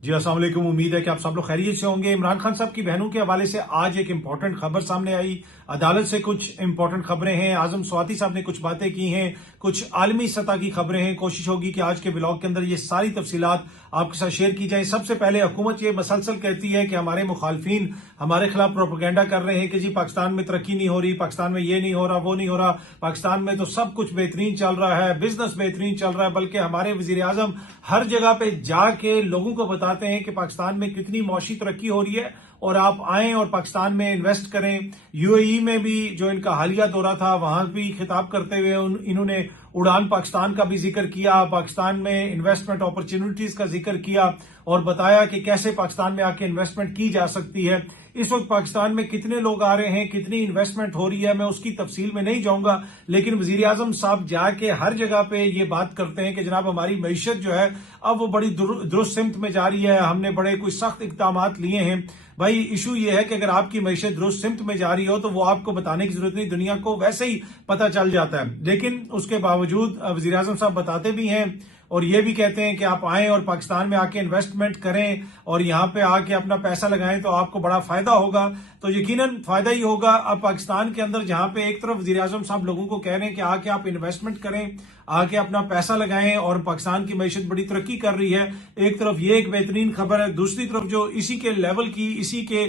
जी अस्सलाम वालेकुम। उम्मीद है कि आप सब लोग खैरियत से होंगे। इमरान खान साहब की बहनों के हवाले से आज एक इंपॉर्टेंट खबर सामने आई। अदालत से कुछ इंपॉर्टेंट खबरें हैं। आजम स्वाति साहब ने कुछ बातें की हैं, कुछ आलमी सतह की खबरें हैं। कोशिश होगी कि आज के ब्लॉग के अंदर ये सारी तफसीलात आपके साथ शेयर की जाए। सबसे पहले हुकूमत ये मसलसल कहती है कि हमारे मुखालफिन हमारे खिलाफ प्रोपेगेंडा कर रहे हैं कि जी पाकिस्तान में तरक्की नहीं हो रही, पाकिस्तान में ये नहीं हो रहा, वो नहीं हो रहा, पाकिस्तान में तो सब कुछ बेहतरीन चल रहा है, बिजनेस बेहतरीन चल रहा है। बल्कि हमारे वजीर आजम हर जगह पे जाके लोगों को बताते हैं कि पाकिस्तान में कितनी मौशी तरक्की हो रही है और आप आएं और पाकिस्तान में इन्वेस्ट करें। यूएई में भी जो इनका हालिया दौरा था वहां भी खिताब करते हुए इन्होंने उड़ान पाकिस्तान का भी जिक्र किया, पाकिस्तान में इन्वेस्टमेंट अपॉर्चुनिटीज का जिक्र किया और बताया कि कैसे पाकिस्तान में आके इन्वेस्टमेंट की जा सकती है। इस वक्त पाकिस्तान में कितने लोग आ रहे हैं, कितनी इन्वेस्टमेंट हो रही है, मैं उसकी तफसील में नहीं जाऊंगा, लेकिन वजीर आजम साहब जाके हर जगह पे ये बात करते हैं कि जनाब हमारी मईशत जो है अब वो बड़ी दुरुस्त सिमत में जा रही है, हमने बड़े कोई सख्त इकदाम लिए हैं। भाई इशू ये है कि अगर आपकी मईशत दुरुस्त सिमत में जा रही हो तो वो आपको बताने की जरूरत नहीं, दुनिया को वैसे ही पता चल जाता है। लेकिन उसके बावजूद वजीर आजम साहब बताते भी हैं और ये भी कहते हैं कि आप आएं और पाकिस्तान में आके इन्वेस्टमेंट करें और यहां पे आके अपना पैसा लगाएं तो आपको बड़ा फायदा होगा। तो यकीनन फायदा ही होगा। अब पाकिस्तान के अंदर जहां पे एक तरफ वजीर आजम साहब लोगों को कह रहे हैं कि आके आप इन्वेस्टमेंट करें, आके अपना पैसा लगाएं और पाकिस्तान की मईशत बड़ी तरक्की कर रही है, एक तरफ ये एक बेहतरीन खबर है। दूसरी तरफ जो इसी के लेवल की, इसी के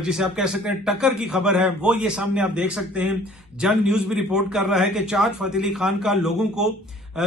जिसे आप कह सकते हैं टक्कर की खबर है, वो ये सामने आप देख सकते हैं। जंग न्यूज भी रिपोर्ट कर रहा है कि चाहत फतेह अली खान का लोगों को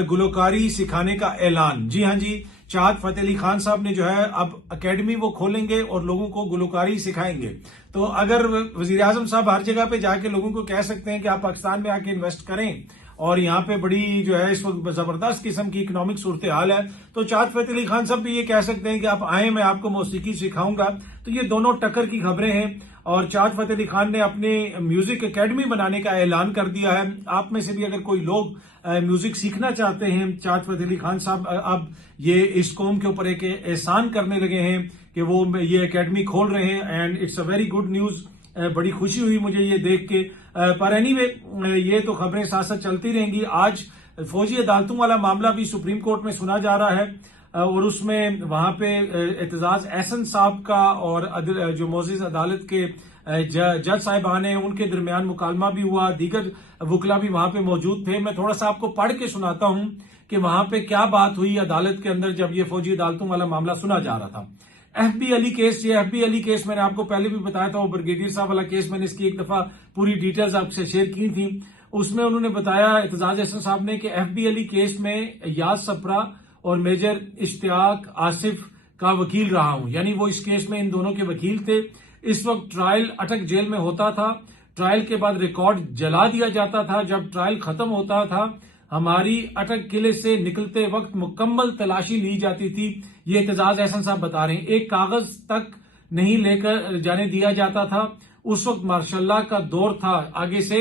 गुलकारी सिखाने का ऐलान। जी हां जी, चाहत फतेह अली खान साहब ने जो है अब एकेडमी वो खोलेंगे और लोगों को गुलकारी सिखाएंगे। तो अगर वजीर आजम साहब हर जगह पे जाके लोगों को कह सकते हैं कि आप पाकिस्तान में आके इन्वेस्ट करें और यहाँ पे बड़ी जो है इस वक्त जबरदस्त किस्म की इकोनॉमिक सूरत हाल है, तो चाहत फतेह अली खान साहब भी ये कह सकते हैं कि आप आए, मैं आपको मौसीकी सिखाऊंगा। तो ये दोनों टक्कर की खबरें हैं और चाहत फतेह अली खान ने अपने म्यूजिक एकेडमी बनाने का ऐलान कर दिया है। आप में से भी अगर कोई लोग म्यूजिक सीखना चाहते हैं, चाहत फतेह अली खान साहब अब ये इस कौम के ऊपर एक एहसान करने लगे हैं कि वो ये एकेडमी खोल रहे हैं and it's a very good news. बड़ी खुशी हुई मुझे ये देख के। पर एनीवे ये तो खबरें साथ साथ चलती रहेंगी। आज फौजी अदालतों वाला मामला भी सुप्रीम कोर्ट में सुना जा रहा है और उसमें वहां पे एतजाज एहसन साहब का और जो मोअज़्ज़िज़ अदालत के जज साहिबान हैं उनके दरमियान मुकालमा भी हुआ, दीगर वकला भी वहां पे मौजूद थे। मैं थोड़ा सा आपको पढ़ के सुनाता हूं कि वहां पे क्या बात हुई अदालत के अंदर जब ये फौजी अदालतों वाला मामला सुना जा रहा था। एफबी अली केस, ये एफबी अली केस मैंने आपको पहले भी बताया था, वो ब्रिगेडियर साहब वाला केस, मैंने इसकी एक दफा पूरी डिटेल्स आपसे शेयर की थी। उसमें उन्होंने बताया एतजाज एहसन साहब ने कि एफबी अली केस में याद सप्रा और मेजर इश्तियाक आसिफ का वकील रहा हूं, यानी वो इस केस में इन दोनों के वकील थे। इस वक्त ट्रायल अटक जेल में होता था, ट्रायल के बाद रिकॉर्ड जला दिया जाता था। जब ट्रायल खत्म होता था हमारी अटक किले से निकलते वक्त मुकम्मल तलाशी ली जाती थी। ये एतजाज एहसन साहब बता रहे हैं, एक कागज तक नहीं लेकर जाने दिया जाता था। उस वक्त मार्शल्लाह का दौर था। आगे से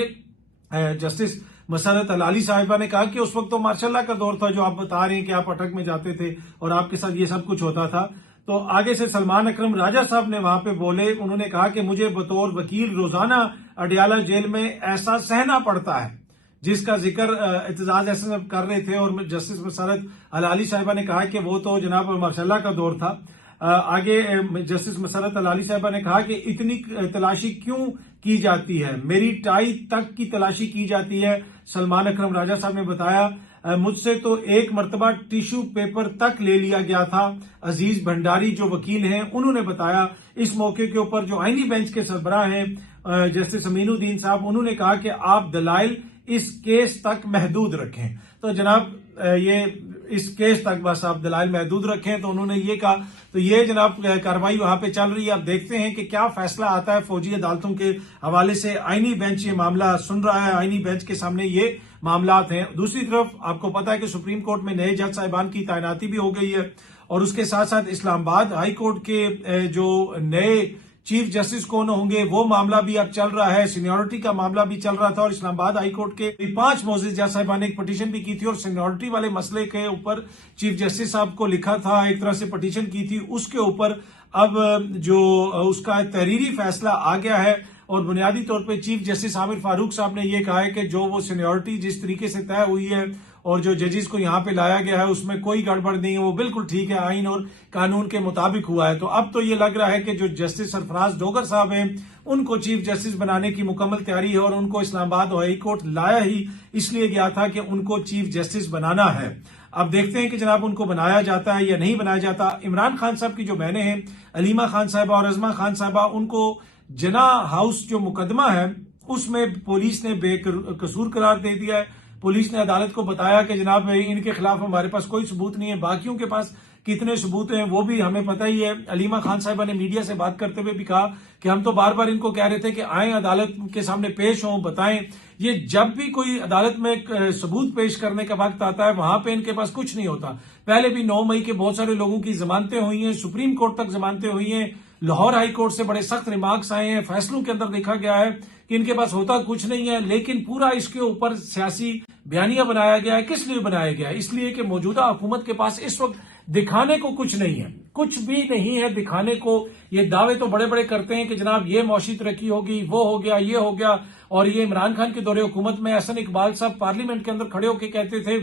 जस्टिस मसरत अलाली साहिबा ने कहा कि उस वक्त तो मार्शल्लाह का दौर था जो आप बता रहे हैं कि आप अटक में जाते थे और आपके साथ ये सब कुछ होता था। तो आगे से सलमान अकरम राजा साहब ने वहां पे बोले, उन्होंने कहा कि मुझे बतौर वकील रोजाना अडियाला जेल में ऐसा सहना पड़ता है, जिसका जिक्र एतजाज एहसन कर रहे थे। और जस्टिस मसरत अलाली साहिबा ने कहा कि वो तो जनाब मार्शल्लाह का दौर था। आगे जस्टिस मसरत अलाली साहिबा ने कहा कि इतनी तलाशी क्यों की जाती है, मेरी टाई तक की तलाशी की जाती है। सलमान अकरम राजा साहब ने बताया, मुझसे तो एक मरतबा टिश्यू पेपर तक ले लिया गया था। अजीज भंडारी जो वकील हैं उन्होंने बताया। इस मौके के ऊपर जो आईनी बेंच के सरबराह हैं जस्टिस अमीनुद्दीन साहब, उन्होंने कहा कि आप दलाइल इस केस तक महदूद रखें। तो जनाब ये इस केस तक बस आप दलाइल महदूद रखें, तो उन्होंने ये कहा। तो ये जनाब कार्रवाई वहां पे चल रही है। अब देखते हैं कि क्या फैसला आता है फौजी अदालतों के हवाले से। आईनी बेंच ये मामला सुन रहा है, आईनी बेंच के सामने ये मामलात हैं। दूसरी तरफ आपको पता है कि सुप्रीम कोर्ट में नए जज साहिबान की तैनाती भी हो गई है और उसके साथ साथ इस्लामाबाद हाई कोर्ट के जो नए चीफ जस्टिस कौन होंगे वो मामला भी अब चल रहा है। सीनियोरिटी का मामला भी चल रहा था और इस्लामाबाद हाई कोर्ट के 5 मोअज़्ज़िज़ जज साहिबान ने एक पटिशन भी की थी और सीनियोरिटी वाले मसले के ऊपर चीफ जस्टिस साहब को लिखा था, एक तरह से पटिशन की थी। उसके ऊपर अब जो उसका तहरीरी फैसला आ गया है और बुनियादी तौर पर चीफ जस्टिस आमिर फारूक साहब ने यह कहा है कि जो वो सीनियोरिटी जिस तरीके से तय हुई है और जो जजेस को यहाँ पे लाया गया है उसमें कोई गड़बड़ नहीं है, वो बिल्कुल ठीक है, आइन और कानून के मुताबिक हुआ है। तो अब तो ये लग रहा है कि जो जस्टिस सरफराज डोगर साहब हैं उनको चीफ जस्टिस बनाने की मुकम्मल तैयारी है और उनको इस्लामाबाद हाई कोर्ट लाया ही इसलिए गया था कि उनको चीफ जस्टिस बनाना है। अब देखते हैं कि जनाब उनको बनाया जाता है या नहीं बनाया जाता। इमरान खान साहब की जो बहनें हैं अलीमा खान साहिबा और अजमा खान साहिबा, उनको जना हाउस जो मुकदमा है उसमें पुलिस ने बेकसूर करार दे दिया है। पुलिस ने अदालत को बताया कि जनाब इनके खिलाफ हमारे पास कोई सबूत नहीं है, बाकियों के पास कितने सबूत हैं वो भी हमें पता ही है। अलीमा खान साहिबा ने मीडिया से बात करते हुए भी कहा कि हम तो बार बार इनको कह रहे थे कि आए अदालत के सामने पेश हों, बताएं। ये जब भी कोई अदालत में सबूत पेश करने का वक्त आता है वहां पे इनके पास कुछ नहीं होता। पहले भी 9 मई के बहुत सारे लोगों की जमानतें हुई हैं, सुप्रीम कोर्ट तक जमानतें हुई हैं, लाहौर हाई कोर्ट से बड़े सख्त रिमार्क्स आए हैं, फैसलों के अंदर देखा गया है कि इनके पास होता कुछ नहीं है, लेकिन पूरा इसके ऊपर सियासी बयानिया बनाया गया है। किस लिए बनाया गया है? इसलिए कि मौजूदा हुकूमत के पास इस वक्त दिखाने को कुछ नहीं है, कुछ भी नहीं है दिखाने को। ये दावे तो बड़े बड़े करते हैं कि जनाब ये मौशी तरक्की होगी, वो हो गया, ये हो गया। और ये इमरान खान के दौरे हुकूमत में एहसन इकबाल साहब पार्लियामेंट के अंदर खड़े होकर कहते थे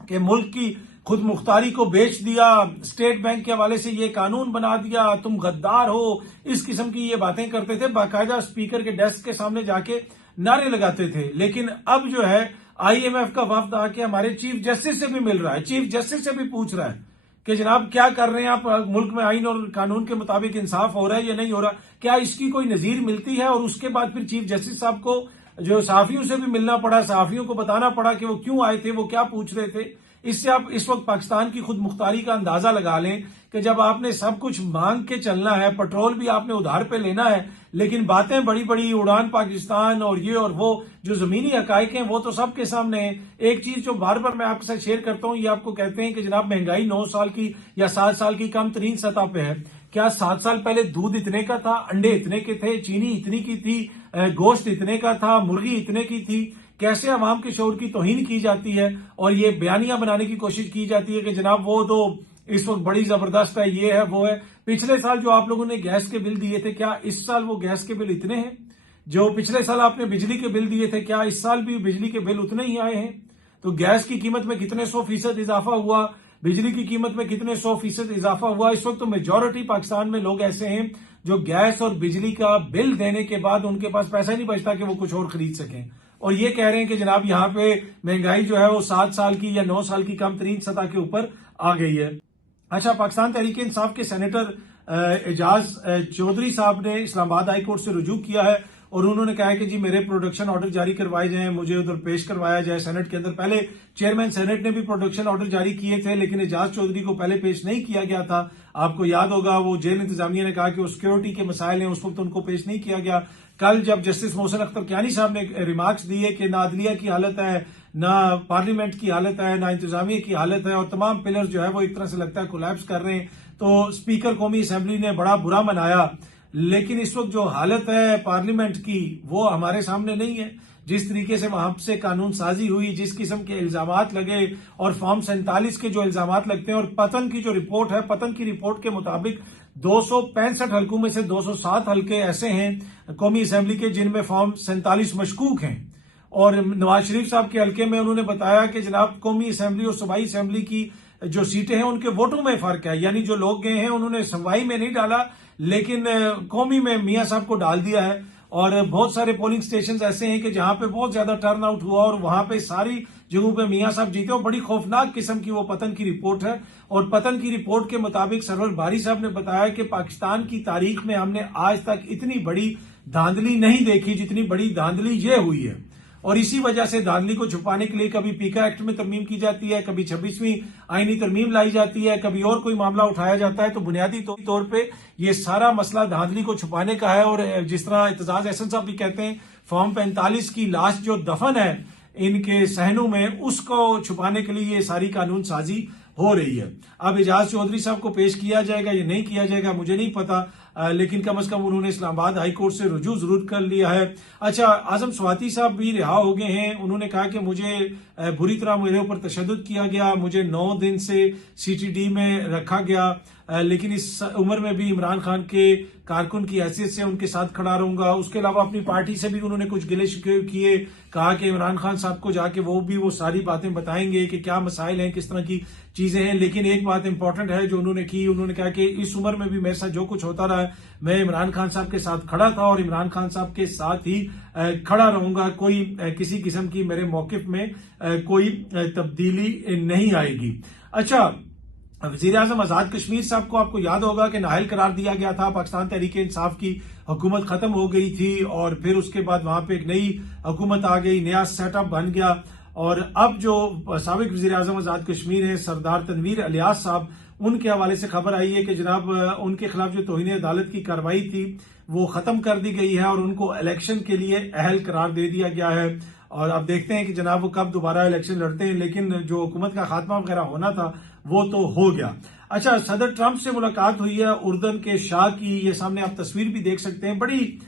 कि मुल्क की खुद मुख्तारी को बेच दिया, स्टेट बैंक के हवाले से ये कानून बना दिया, तुम गद्दार हो, इस किस्म की ये बातें करते थे। बाकायदा स्पीकर के डेस्क के सामने जाके नारे लगाते थे। लेकिन अब जो है IMF का वफद आके हमारे चीफ जस्टिस से भी मिल रहा है, चीफ जस्टिस से भी पूछ रहा है कि जनाब क्या कर रहे हैं आप, मुल्क में आइन और कानून के मुताबिक इंसाफ हो रहा है या नहीं हो रहा, क्या इसकी कोई नजीर मिलती है। और उसके बाद फिर चीफ जस्टिस साहब को जो सहाफियों से भी मिलना पड़ा, सहाफियों को बताना पड़ा कि वो क्यों आए थे, वो क्या पूछ रहे थे। इससे आप इस वक्त पाकिस्तान की खुद मुख्तारी का अंदाजा लगा लें कि जब आपने सब कुछ मांग के चलना है, पेट्रोल भी आपने उधार पे लेना है, लेकिन बातें बड़ी बड़ी उड़ान पाकिस्तान और ये और वो, जो जमीनी हकाइक हैं वो तो सबके सामने है। एक चीज जो बार बार मैं आपके साथ शेयर करता हूं, ये आपको कहते हैं कि जनाब महंगाई 9 साल की या 7 साल की कम तरीन सतह पे है। क्या 7 साल पहले दूध इतने का था, अंडे इतने के थे, चीनी इतनी की थी, गोश्त इतने का था, मुर्गी इतने की थी। कैसे अवाम के शऊर की तौहीन की जाती है और ये बयानियां बनाने की कोशिश की जाती है कि जनाब वो तो इस वक्त बड़ी जबरदस्त है, ये है, वो है। पिछले साल जो आप लोगों ने गैस के बिल दिए थे, क्या इस साल वो गैस के बिल इतने हैं? जो पिछले साल आपने बिजली के बिल दिए थे, क्या इस साल भी बिजली के बिल उतने ही आए हैं? तो गैस की कीमत में कितने 100% इजाफा हुआ, बिजली की कीमत में कितने 100% इजाफा हुआ। इस वक्त तो मेजोरिटी पाकिस्तान में लोग ऐसे हैं जो गैस और बिजली का बिल देने के बाद उनके पास पैसा नहीं बचता कि वो कुछ और खरीद सकें, और ये कह रहे हैं कि जनाब यहाँ पे महंगाई जो है वो 7 साल की या 9 साल की कम तरीन सतह के ऊपर आ गई है। अच्छा, पाकिस्तान तहरीक इंसाफ के सेनेटर एजाज चौधरी साहब ने इस्लामाबाद हाई कोर्ट से रुजू किया है और उन्होंने कहा है कि जी मेरे प्रोडक्शन ऑर्डर जारी करवाए जाएं, मुझे उधर पेश करवाया जाए सेनेट के अंदर। पहले चेयरमैन सेनेट ने भी प्रोडक्शन ऑर्डर जारी किए थे, लेकिन एजाज चौधरी को पहले पेश नहीं किया गया था। आपको याद होगा वो जेल इंतजामिया ने कहा कि वो सिक्योरिटी के मसाइल हैं, उस वक्त उनको पेश नहीं किया गया। कल जब जस्टिस मोहसिन अख्तर कियानी साहब ने रिमार्क्स दिए कि ना अदलिया की हालत है, ना पार्लियामेंट की हालत है, ना इंतजामिया की हालत है और तमाम पिलर जो है वो एक तरह से लगता है कोलैप्स कर रहे हैं, तो स्पीकर कौमी असम्बली ने बड़ा बुरा मनाया। लेकिन इस वक्त जो हालत है पार्लियामेंट की वो हमारे सामने नहीं है। जिस तरीके से वहां से कानून साजी हुई, जिस किस्म के इल्जामात लगे और फॉर्म 47 के जो इल्जामात लगते हैं और पतन की जो रिपोर्ट है, पतन की रिपोर्ट के मुताबिक 265 हल्कों में से 207 हल्के ऐसे हैं कौमी असम्बली के जिनमें फॉर्म 47 मशकूक हैं। और नवाज शरीफ साहब के हल्के में उन्होंने बताया कि जनाब कौमी असम्बली और सूबाई असम्बली की जो सीटें हैं उनके वोटों में फर्क है, यानी जो लोग गए हैं उन्होंने सूबाई में नहीं डाला लेकिन कौमी में मियां साहब को डाल दिया है। और बहुत सारे पोलिंग स्टेशन ऐसे हैं कि जहां पे बहुत ज्यादा टर्न आउट हुआ और वहां पे सारी जगहों पे मियां साहब जीते और बड़ी खौफनाक किस्म की वो पतन की रिपोर्ट है। और पतन की रिपोर्ट के मुताबिक सरवर बारी साहब ने बताया कि पाकिस्तान की तारीख में हमने आज तक इतनी बड़ी धांधली नहीं देखी जितनी बड़ी धांधली ये हुई है। और इसी वजह से धांधली को छुपाने के लिए कभी पीका एक्ट में तरमीम की जाती है, कभी 26वीं आईनी तरमीम लाई जाती है, कभी और कोई मामला उठाया जाता है। तो बुनियादी तौर पे ये सारा मसला धांधली को छुपाने का है। और जिस तरह इत्तेजाज अहसन साहब भी कहते हैं, फॉर्म 45 की लाश जो दफन है इनके सहनों में, उसको छुपाने के लिए ये सारी कानून साजी हो रही है। अब एजाज चौधरी साहब को पेश किया जाएगा या नहीं किया जाएगा मुझे नहीं पता, लेकिन कम से कम उन्होंने इस्लामाबाद हाई कोर्ट से रुजू जरूर कर लिया है। अच्छा, आजम स्वाति साहब भी रिहा हो गए हैं। उन्होंने कहा कि मुझे बुरी तरह मेरे ऊपर तशद्दुद किया गया, मुझे 9 दिन से CTD में रखा गया, लेकिन इस उम्र में भी इमरान खान के कारकुन की हैसियत से उनके साथ खड़ा रहूंगा। उसके अलावा अपनी पार्टी से भी उन्होंने कुछ गिले शिकवे किए, कहा कि इमरान खान साहब को जाके वो सारी बातें बताएंगे कि क्या मसाइल हैं, किस तरह की चीजें हैं। लेकिन एक बात इंपॉर्टेंट है जो उन्होंने की, उन्होंने कहा कि इस उम्र में भी मेरे साथ जो कुछ होता रहा, मैं इमरान खान साहब के साथ खड़ा था और इमरान खान साहब के साथ ही खड़ा रहूंगा। कोई किसी किस्म की मेरे मौकिफ में कोई तब्दीली नहीं आएगी। अच्छा, वजीर आजम आजाद कश्मीर साहब को आपको याद होगा कि नाअहल करार दिया गया था, पाकिस्तान तहरीक इंसाफ की हुकूमत खत्म हो गई थी और फिर उसके बाद वहां पे एक नई हुकूमत आ गई, नया सेटअप बन गया। और अब जो साबिक वजीर आजम आजाद कश्मीर है सरदार तनवीर इलियास साहब, उनके हवाले से खबर आई है कि जनाब उनके खिलाफ जो तौहीन अदालत की कार्रवाई थी वो खत्म कर दी गई है और उनको इलेक्शन के लिए अहल करार दे दिया गया है। और अब देखते हैं कि जनाब वो कब दोबारा इलेक्शन लड़ते हैं, लेकिन जो हुकूमत का खात्मा वगैरह होना था वो तो हो गया। अच्छा, सदर ट्रंप से मुलाकात हुई है उर्दन के शाह की, ये सामने आप तस्वीर भी देख सकते हैं। बड़ी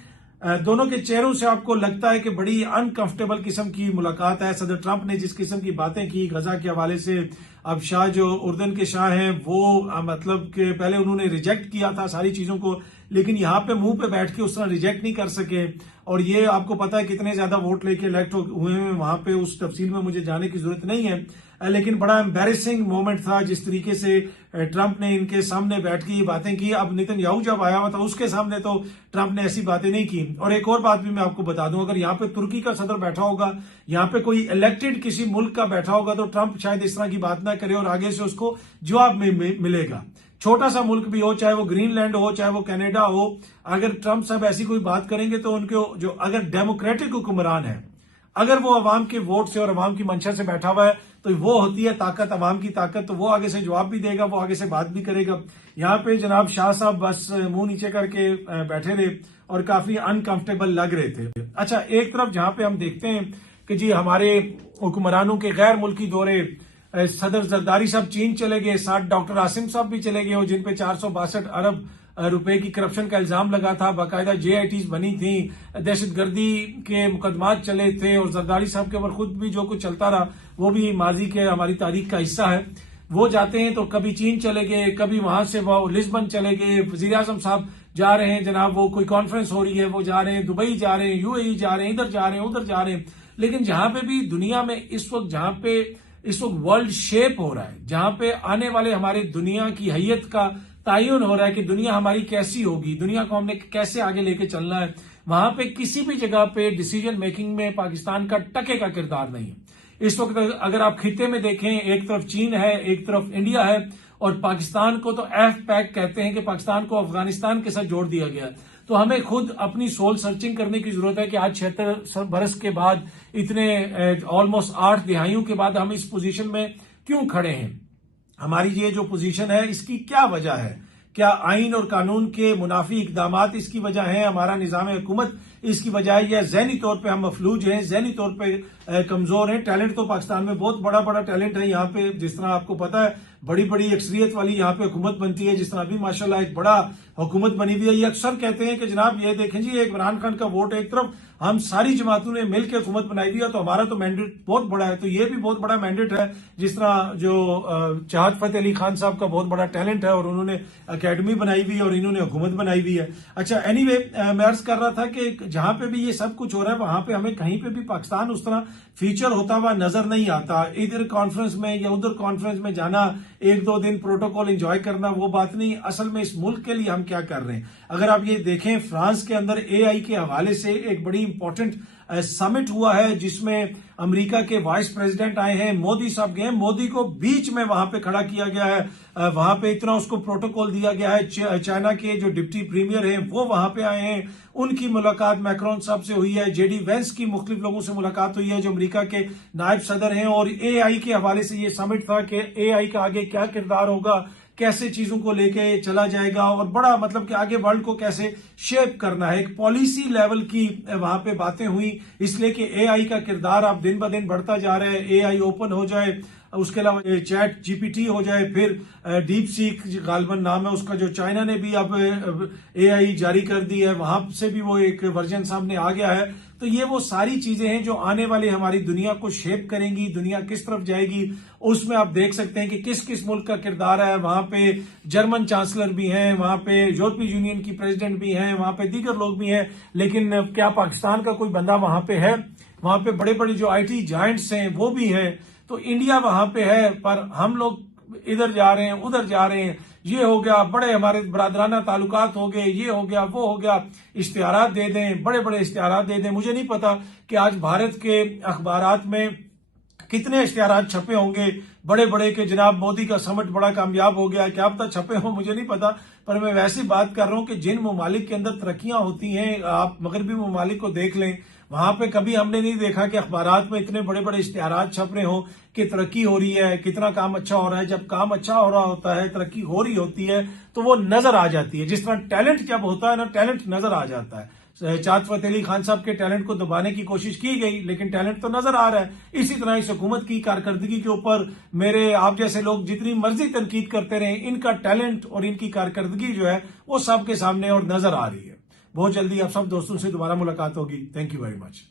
दोनों के चेहरों से आपको लगता है कि बड़ी अनकंफर्टेबल किस्म की मुलाकात है। सदर ट्रंप ने जिस किस्म की बातें की गजा के हवाले से, अब शाह जो उर्दन के शाह हैं वो मतलब कि पहले उन्होंने रिजेक्ट किया था सारी चीजों को, लेकिन यहाँ पे मुंह पे बैठ के उस तरह रिजेक्ट नहीं कर सके। और ये आपको पता है कितने ज्यादा वोट लेके इलेक्ट हुए हैं वहां पे, उस तफसील में मुझे जाने की जरूरत नहीं है। लेकिन बड़ा एम्बेरसिंग मोमेंट था जिस तरीके से ट्रंप ने इनके सामने बैठ के ये बातें की। अब नेतन्याहू जब आया हुआ था उसके सामने तो ट्रंप ने ऐसी बातें नहीं की। और एक और बात भी मैं आपको बता दूं, अगर यहाँ पे तुर्की का सदर बैठा होगा, यहाँ पे कोई इलेक्टेड किसी मुल्क का बैठा होगा, तो ट्रंप शायद इस तरह की बात ना करे और आगे से उसको जवाब मिलेगा। छोटा सा मुल्क भी हो, चाहे वो ग्रीनलैंड हो, चाहे वो कनाडा हो, अगर ट्रंप साहब ऐसी कोई बात करेंगे तो उनके जो अगर डेमोक्रेटिक हुक्मरान है, अगर वो अवाम के वोट से और अवाम की मंशा से बैठा हुआ है तो वो होती है ताकत, अवाम की ताकत, तो वो आगे से जवाब भी देगा, वो आगे से बात भी करेगा। यहाँ पे जनाब शाह साहब बस मुंह नीचे करके बैठे रहे और काफी अनकंफर्टेबल लग रहे थे। अच्छा, एक तरफ जहां पे हम देखते हैं कि जी हमारे हुक्मरानों के गैर मुल्की दौरे, सदर जरदारी साहब चीन चले गए, साथ डॉक्टर आसिम साहब भी चले गए और जिन पे 462 अरब रुपए की करप्शन का इल्जाम लगा था, बाकायदा JITs बनी थी, दहशतगर्दी के मुकदमात चले थे और जरदारी साहब के ऊपर खुद भी जो कुछ चलता रहा वो भी माजी के हमारी तारीख का हिस्सा है। वो जाते हैं तो कभी चीन चले गए, कभी वहां से वो लिस्बन चले गए, वजीर आजम साहब जा रहे हैं जनाब, वो कोई कॉन्फ्रेंस हो रही है वो जा रहे हैं, दुबई जा रहे हैं, UAE जा रहे हैं, इधर जा रहे हैं, उधर जा रहे हैं। लेकिन जहां पे भी दुनिया में इस वक्त वर्ल्ड शेप हो रहा है, जहां पे आने वाले हमारे दुनिया की हैयत का तायुन हो रहा है कि दुनिया हमारी कैसी होगी, दुनिया को हमने कैसे आगे लेके चलना है, वहां पे किसी भी जगह पे डिसीजन मेकिंग में पाकिस्तान का टके का किरदार नहीं है। इस वक्त अगर आप खिते में देखें, एक तरफ चीन है, एक तरफ इंडिया है और पाकिस्तान को तो FPAC कहते हैं कि पाकिस्तान को अफगानिस्तान के साथ जोड़ दिया गया। तो हमें खुद अपनी सोल सर्चिंग करने की जरूरत है कि आज 76 बरस के बाद, इतने ऑलमोस्ट 8 दिहाइयों के बाद हम इस पोजीशन में क्यों खड़े हैं। हमारी ये जो पोजीशन है इसकी क्या वजह है? क्या आइन और कानून के मुनाफी इकदामात इसकी वजह है, हमारा निजाम हुकूमत इसकी वजह है, या जहनी तौर पे हम मफलूज हैं, जहनी तौर पे कमजोर हैं? टैलेंट तो पाकिस्तान में बहुत बड़ा बड़ा टैलेंट है। यहाँ पे जिस तरह आपको पता है बड़ी बड़ी अक्सरियत वाली यहाँ पे हुकूमत बनती है, जिस तरह अभी माशाल्लाह एक बड़ा हुकूमत बनी हुई है। ये अक्सर कहते हैं कि जनाब ये देखें जी, एक इमरान खान का वोट एक तरफ, हम सारी जमातों ने मिलकर हुकूमत बनाई हुई है, तो हमारा तो मैंडेट बहुत बड़ा है। तो ये भी बहुत बड़ा मैंडेट है, जिस तरह जो चाहत फतेह अली खान साहब का बहुत बड़ा टैलेंट है और उन्होंने अकेडमी बनाई हुई है और इन्होंने हुकूमत बनाई हुई है। अच्छा, एनीवे मैं अर्ज कर रहा था कि जहां पे भी ये सब कुछ हो रहा है वहां पे हमें कहीं पे भी पाकिस्तान उस तरह फीचर होता हुआ नजर नहीं आता। इधर कॉन्फ्रेंस में या उधर कॉन्फ्रेंस में जाना, 1-2 दिन प्रोटोकॉल एंजॉय करना, वो बात नहीं। असल में इस मुल्क के लिए हम क्या कर रहे हैं? अगर आप ये देखें, फ्रांस के अंदर AI के हवाले से एक बड़ी इंपॉर्टेंट समिट हुआ है जिसमें अमेरिका के वाइस प्रेसिडेंट आए हैं, मोदी साहब गए, मोदी को बीच में वहां पे खड़ा किया गया है, वहां पे इतना उसको प्रोटोकॉल दिया गया है। चाइना के जो डिप्टी प्रीमियर हैं वो वहां पे आए हैं, उनकी मुलाकात मैक्रोन साहब से हुई है, JD वेंस की मुख्तलिफ लोगों से मुलाकात हुई है जो अमेरिका के नायब सदर हैं। और AI के हवाले से ये समिट था कि AI का आगे क्या किरदार होगा, कैसे चीजों को लेके चला जाएगा और बड़ा मतलब कि आगे वर्ल्ड को कैसे शेप करना है। एक पॉलिसी लेवल की वहां पे बातें हुई, इसलिए कि AI का किरदार अब दिन ब दिन बढ़ता जा रहा है। AI ओपन हो जाए, उसके अलावा चैट जीपीटी हो जाए, फिर डीप सीक गालबन नाम है उसका, जो चाइना ने भी अब एआई जारी कर दी है, वहां से भी वो एक वर्जन सामने आ गया है। तो ये वो सारी चीजें हैं जो आने वाली हमारी दुनिया को शेप करेंगी, दुनिया किस तरफ जाएगी उसमें आप देख सकते हैं कि किस किस मुल्क का किरदार है। वहां पे जर्मन चांसलर भी हैं, वहां पे यूरोपीय यूनियन की प्रेसिडेंट भी हैं, वहां पे दीगर लोग भी हैं, लेकिन क्या पाकिस्तान का कोई बंदा वहां पे है? वहां पे बड़े बड़े जो आईटी जायंट्स हैं वो भी हैं। तो इंडिया वहां पे है, पर हम लोग इधर जा रहे हैं, उधर जा रहे हैं। ये हो गया, बड़े हमारे बरादराना ताल्लुकात हो गए, ये हो गया, वो हो गया, इश्तिहारात दे दें, बड़े बड़े इश्तिहारात दे दें। मुझे नहीं पता कि आज भारत के अखबारात में कितने इश्तिहारात छपे होंगे बड़े बड़े के जनाब मोदी का समिट बड़ा कामयाब हो गया, क्या पता छपे हो, मुझे नहीं पता। पर मैं वैसी बात कर रहा हूं कि जिन ममालिक के अंदर तरक्कियां होती हैं, आप मगरबी ममालिक को देख लें, वहां पे कभी हमने नहीं देखा कि अखबारात में इतने बड़े बड़े इश्तिहारात छप रहे हो कि तरक्की हो रही है, कितना काम अच्छा हो रहा है। जब काम अच्छा हो रहा होता है, तरक्की हो रही होती है, तो वो नजर आ जाती है। जिस तरह टैलेंट जब होता है ना, टैलेंट नजर आ जाता है। चाँद फतेह अली खान साहब के टैलेंट को दबाने की कोशिश की गई, लेकिन टैलेंट तो नजर आ रहा है। इसी तरह इस हुकूमत की कारकर्दगी के ऊपर मेरे आप जैसे लोग जितनी मर्जी तनकीद करते रहे, इनका टैलेंट और इनकी कारकर्दगी जो है वो सबके सामने और नजर आ रही है। बहुत जल्दी आप सब दोस्तों से दोबारा मुलाकात होगी। Thank you very much.